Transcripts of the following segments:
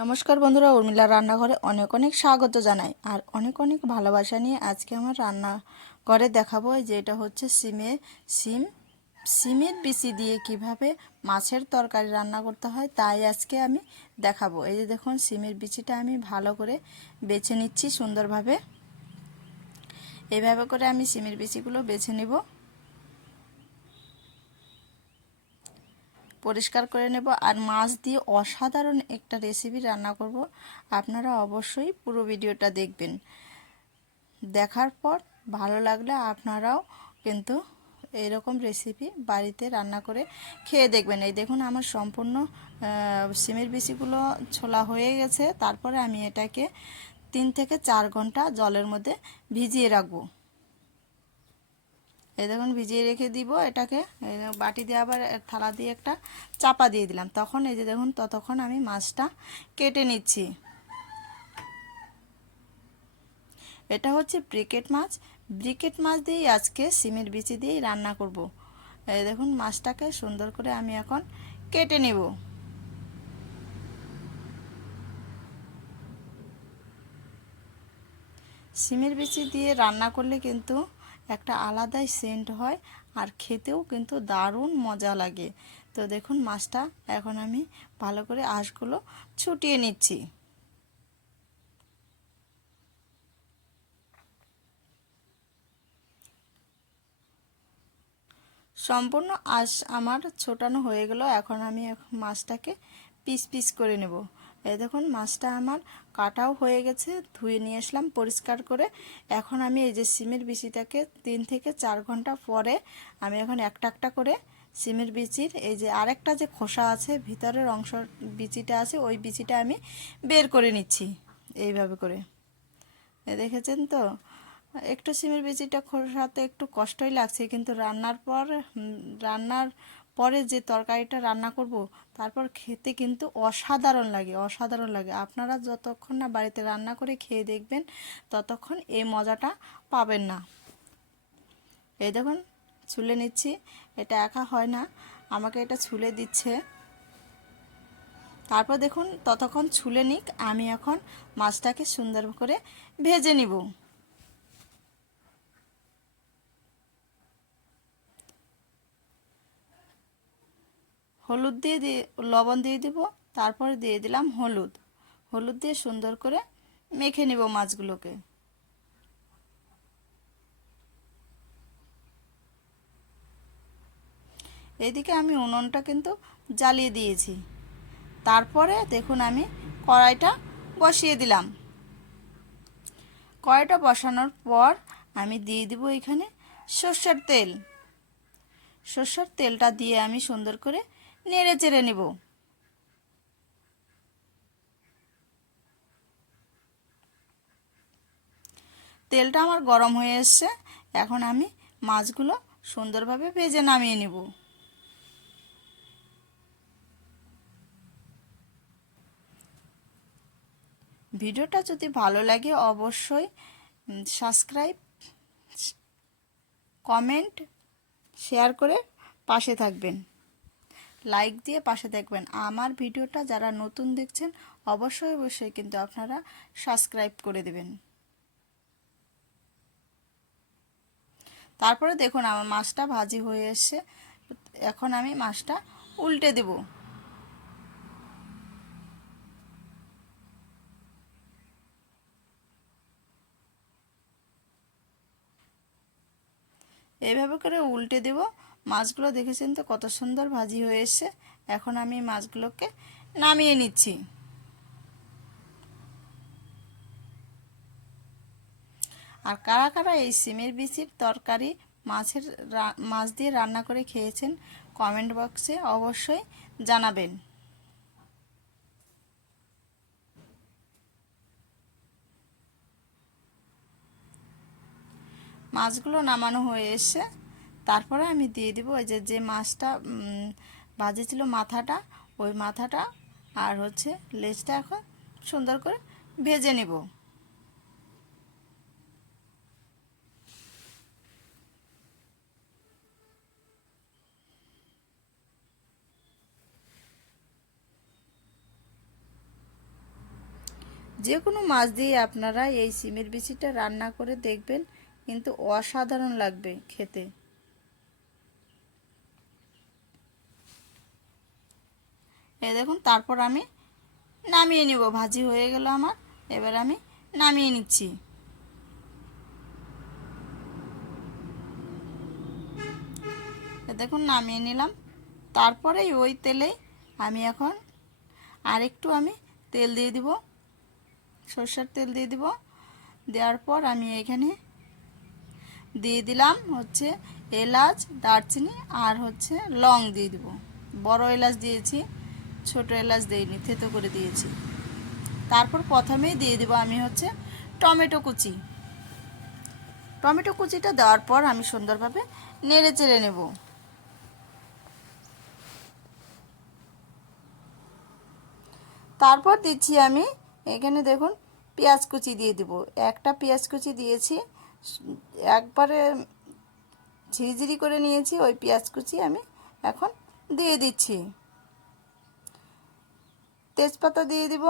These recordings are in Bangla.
নমস্কার বন্ধুরা, উর্মিলা রান্নাঘরে অনেক অনেক স্বাগত জানাই। আর অনেক অনেক ভালোবাসা নিয়ে আজকে আমার রান্নাঘরে দেখাবো যে এটা হচ্ছে সিমে সিম, সিমের বিচি দিয়ে কীভাবে মাছের তরকারি রান্না করতে হয় তাই আজকে আমি দেখাবো। এই যে দেখুন, সিমের বিচিটা আমি ভালো করে বেছে নিচ্ছি সুন্দরভাবে। এইভাবে করে আমি সিমের বিচিগুলো বেছে নিব। পরিষ্কার করে নেব আর মাছ দিয়ে অসাধারণ একটা রেসিপি রান্না করব। আপনারা অবশ্যই পুরো ভিডিওটা দেখবেন। দেখার পর ভালো লাগলে আপনারাও কিন্তু এরকম রেসিপি বাড়িতে রান্না করে খেয়ে দেখবেন। এই দেখুন আমার সম্পূর্ণ সিমের বিচিগুলো ছোলা হয়ে গেছে। তারপরে আমি এটাকে তিন থেকে চার ঘণ্টা জলের মধ্যে ভিজিয়ে রাখব। এই দেখুন ভিজিয়ে রেখে দিব এটাকে। বাটি দিয়ে আবার থালা দিয়ে একটা চাপা দিয়ে দিলাম। তখন এই যে দেখুন, ততক্ষণ আমি মাছটা কেটে নিচ্ছি। এটা হচ্ছে ব্রিকেট মাছ। ব্রিকেট মাছ দিয়েই আজকে সিমের বিচি দিয়েই রান্না করব। এই দেখুন, মাছটাকে সুন্দর করে আমি এখন কেটে নেব। সিমের বিচি দিয়ে রান্না করলে কিন্তু একটা আলাদাই সেন্ট হয় আর খেতেও কিন্তু দারুণ মজা লাগে। তো দেখুন মাছটা এখন আমি ভালো করে আঁশগুলো ছুটিয়ে নিচ্ছি। সম্পূর্ণ আঁশ আমার ছোটানো হয়ে গেল। এখন আমি মাছটাকে পিস পিস করে নেব। এই দেখুন, মাছটা আমার কাটাও হয়ে গেছে, ধুয়ে নিয়ে আসলাম পরিষ্কার করে। এখন আমি এই যে সিমের বিচিটাকে তিন থেকে চার ঘণ্টা পরে আমি এখন একটা একটা করে সিমের বিচির, এই যে আরেকটা যে খোসা আছে, ভিতরের অংশ বিচিটা আছে, ওই বিচিটা আমি বের করে নিচ্ছি এইভাবে করে। দেখেছেন তো? একটু সিমের বিচিটা খোসাতে একটু কষ্টই লাগছে, কিন্তু রান্নার পর রান্নার পরে যে তরকারিটা রান্না করব, তারপর খেতে কিন্তু অসাধারণ লাগে অসাধারণ লাগে। আপনারা যতক্ষণ না বাড়িতে রান্না করে খেয়ে দেখবেন, ততক্ষণ এই মজাটা পাবেন না। এই দেখুন, ছুলে নিচ্ছি। এটা একা হয় না, আমাকে এটা ছুলে দিচ্ছে। তারপর দেখুন, ততক্ষণ ছুলে নিক, আমি এখন মাছটাকে সুন্দর করে ভেজে নিব। হলুদ দিয়ে দিয়ে লবণ দিয়ে দিব, তারপরে দিয়ে দিলাম হলুদ। হলুদ দিয়ে সুন্দর করে মেখে নিব মাছগুলোকে। এদিকে আমি উনুনটা কিন্তু জ্বালিয়ে দিয়েছি। তারপরে দেখুন আমি কড়াইটা বসিয়ে দিলাম। কড়াইটা বসানোর পর আমি দিয়ে দিব এখানে সর্ষের তেল। সর্ষের তেলটা দিয়ে আমি সুন্দর করে নেড়ে চেড়ে নেব। তেলটা আমার গরম হয়ে এসছে, এখন আমি মাছগুলো সুন্দরভাবে ভেজে নামিয়ে নেব। ভিডিওটা যদি ভালো লাগে অবশ্যই সাবস্ক্রাইব কমেন্ট শেয়ার করে পাশে থাকবেন। লাইক দিয়ে পাশে দেখবেন। আমার ভিডিওটা যারা নতুন দেখছেন, অবশ্যই অবশ্যই কিন্তু আপনারা সাবস্ক্রাইব করে দেবেন। তারপরে দেখুন, আমার মাছটা ভাজি হয়ে এসছে। এখন আমি মাছটা উল্টে দেব। এইভাবে করে উল্টে দেব। মাছগুলো দেখেছেন তো? কত সুন্দর ভাজি হয়ে এসছে। এখন আমি মাছগুলোকে নামিয়ে নিচ্ছি। আর কারা কারা এই সিমের বিচির তরকারি মাছের মাছ দিয়ে রান্না করে খেয়েছেন, কমেন্ট বক্সে অবশ্যই জানাবেন। মাছগুলো নামানো হয়ে এসছে। তারপরে আমি দিয়ে দিব ওই যে যে মাছটা ছিল মাথাটা, ওই মাথাটা আর হচ্ছে লেজটা এখন সুন্দর করে ভেজে নেব। যে কোনো মাছ দিয়ে আপনারা এই সিমের বিচিটা রান্না করে দেখবেন, কিন্তু অসাধারণ লাগবে খেতে। এই দেখুন, তারপর আমি নামিয়ে নিব। ভাজি হয়ে গেল আমার। এবার আমি নামিয়ে নিচ্ছি। এ দেখুন, নামিয়ে নিলাম। তারপরে ওই তেলেই আমি এখন আরেকটু আমি তেল দিয়ে দিব। সর্ষের তেল দিয়ে দিব। দেওয়ার পর আমি এখানে দিয়ে দিলাম হচ্ছে এলাচ, দারচিনি আর হচ্ছে লং দিয়ে দিব। বড় এলাচ দিয়েছি। ছোট এলাচ দিইনি, থেতো করে দিয়েছি। তারপর প্রথমেই দিয়ে দিব আমি হচ্ছে টমেটো কুচি। টমেটো কুচিটা দেওয়ার পর আমি সুন্দরভাবে নেড়ে চেড়ে নেব। তারপর দিচ্ছি আমি, এখানে দেখুন, পেঁয়াজ কুচি দিয়ে দিব। একটা পেঁয়াজ কুচি দিয়েছি, একবারে ঝিরিঝিরি করে নিয়েছি, ওই পেঁয়াজ কুচি আমি এখন দিয়ে দিচ্ছি। তেজপাতা দিয়ে দিব।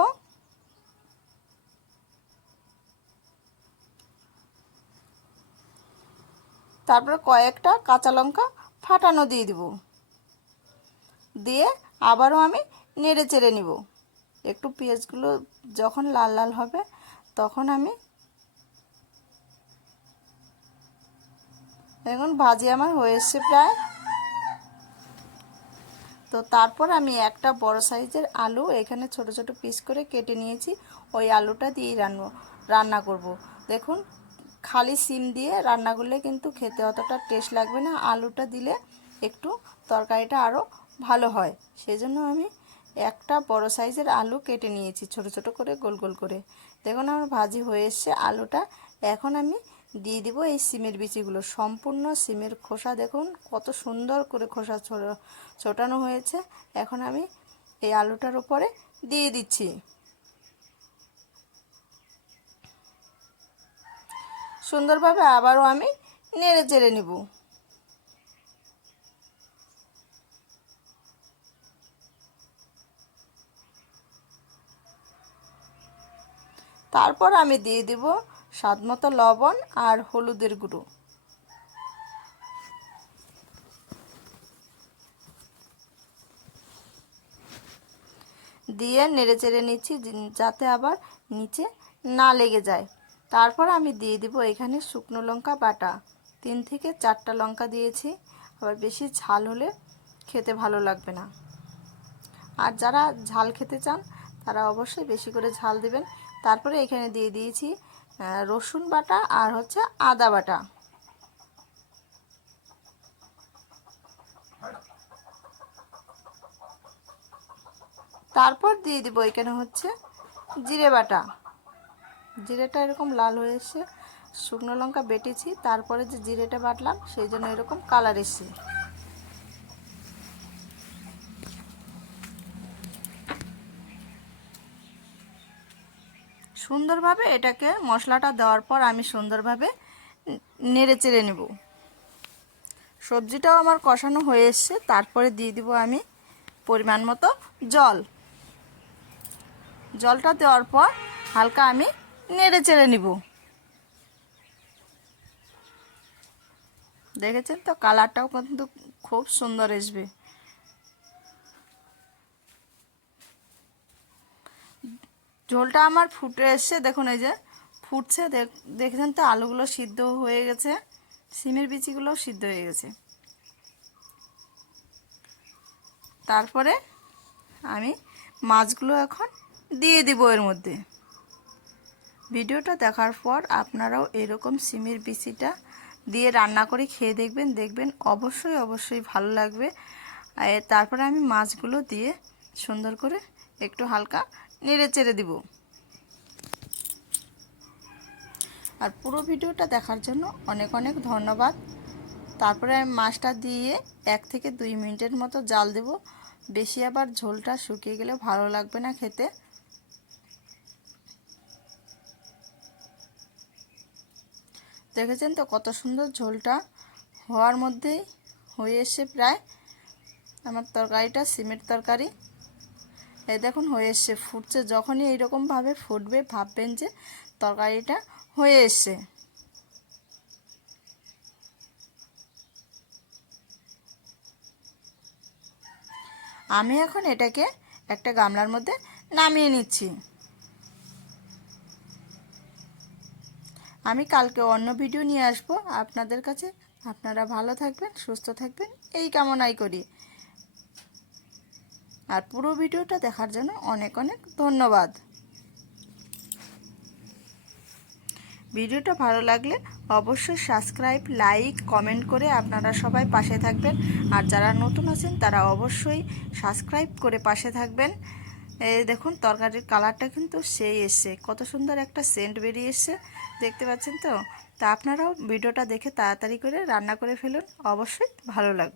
তারপরে কয়েকটা কাঁচা লঙ্কা ফাটানো দিয়ে দিব। দিয়ে আবারও আমি নেড়ে চেড়ে নিব। একটু পেঁয়াজগুলো যখন লাল লাল হবে, তখন আমি এখন ভাজি আমার হয়ে এসছে প্রায়। তো তারপর আমি একটা বড় সাইজের আলু এখানে ছোট ছোট পিস করে কেটে নিয়েছি। ওই আলুটা দিয়েই রান্না রান্না করব। দেখুন, খালি সিম দিয়ে রান্না করলে কিন্তু খেতে অতটা টেস্ট লাগবে না। আলুটা দিলে একটু তরকারিটা আরও ভালো হয়। সেজন্য আমি একটা বড় সাইজের আলু কেটে নিয়েছি, ছোট ছোট করে, গোল গোল করে। দেখুন, আমার ভাজি হয়ে এসছে আলুটা। এখন আমি দিয়ে দিব এই সিমের বিচিগুলো। সম্পূর্ণ সিমের খোসা দেখুন, কত সুন্দর করে খোসা ছোটানো হয়েছে। এখন আমি এই আলুটার উপরে দিয়ে দিচ্ছি। সুন্দরভাবে আবারও আমি নেড়ে চেড়ে নিব। তারপর আমি দিয়ে দিব স্বাদ মতো লবণ আর হলুদের গুঁড়ো। দিয়ে নেড়ে চেড়ে নিচ্ছি যাতে আবার নিচে না লেগে যায়। তারপর আমি দিয়ে দিব এখানে শুকনো লঙ্কা বাটা। তিন থেকে চারটা লঙ্কা দিয়েছি। আবার বেশি ঝাল হলে খেতে ভালো লাগবে না। আর যারা ঝাল খেতে চান, তারা অবশ্যই বেশি করে ঝাল দেবেন। তারপরে এখানে দিয়ে দিয়েছি রসুন বাটা আর হচ্ছে আদা বাটা। তারপর দিয়ে দিব এখানে হচ্ছে জিরে বাটা। জিরেটা এরকম লাল হয়ে এসে শুকনো লঙ্কা বেটেছি, তারপরে যে জিরেটা বাটলাম, সেই জন্য এরকম কালার এসছে। সুন্দরভাবে এটাকে মশলাটা দেওয়ার পর আমি সুন্দরভাবে নেড়ে চেড়ে নেব। সবজিটাও আমার কষানো হয়ে এসছে, তারপরে দিয়ে দিব আমি পরিমাণ মতো জল। জলটা দেওয়ার পর হালকা আমি নেড়ে চেড়ে নিব। দেখেছেন তো? কালারটাও কিন্তু খুব সুন্দর আসবে ঝোলটা আমার ফুটে এসছে, দেখুন এই যে ফুটছে দেখেছেন তো, আলুগুলো সিদ্ধ হয়ে গেছে, সিমের বিচিগুলোও সিদ্ধ হয়ে গেছে। তারপরে আমি মাছগুলো এখন দিয়ে দিব এর মধ্যে। ভিডিওটা দেখার পর আপনারাও এরকম সিমের বিচিটা দিয়ে রান্না করে খেয়ে দেখবেন দেখবেন অবশ্যই অবশ্যই ভালো লাগবে। তারপরে আমি মাছগুলো দিয়ে সুন্দর করে একটু হালকা নেড়ে চেড়ে দিব। আর পুরো ভিডিওটা দেখার জন্য অনেক অনেক ধন্যবাদ। তারপরে আমি মাছটা দিয়ে এক থেকে দুই মিনিটের মতো জাল দেব। বেশি আবার ঝোলটা শুকিয়ে গেলে ভালো লাগবে না খেতে। দেখেছেন তো কত সুন্দর ঝোলটা হওয়ার মধ্যেই হয়ে এসে প্রায় আমার তরকারিটা, সিমের তরকারি। এই দেখুন, হয়ে এসছে। ফুটছে যখনই এইরকমভাবে ফুটবে, ভাববেন যে তরকারিটা হয়ে এসছে। আমি এখন এটাকে একটা গামলার মধ্যে নামিয়ে নিচ্ছি। আমি কালকে অন্য ভিডিও নিয়ে আসব। আপনাদের কাছে আপনারা ভালো থাকবেন, সুস্থ থাকবেন। এই কামনাই করি। আর পুরো ভিডিওটা দেখার জন্য অনেক অনেক ধন্যবাদ। ভিডিওটা ভালো লাগলে অবশ্যই সাবস্ক্রাইব, লাইক, কমেন্ট করে আপনারা সবাই পাশে থাকবেন। আর যারা নতুন আছেন, তারা অবশ্যই সাবস্ক্রাইব করে পাশে থাকবেন। দেখুন, তরকারির কালারটা কিন্তু সেই এসছে। কত সুন্দর একটা সেন্ট বেরিয়ে এসছে, দেখতে পাচ্ছেন তো? তা আপনারাও ভিডিওটা দেখে তাড়াতাড়ি করে রান্না করে ফেলুন। অবশ্যই ভালো লাগবে।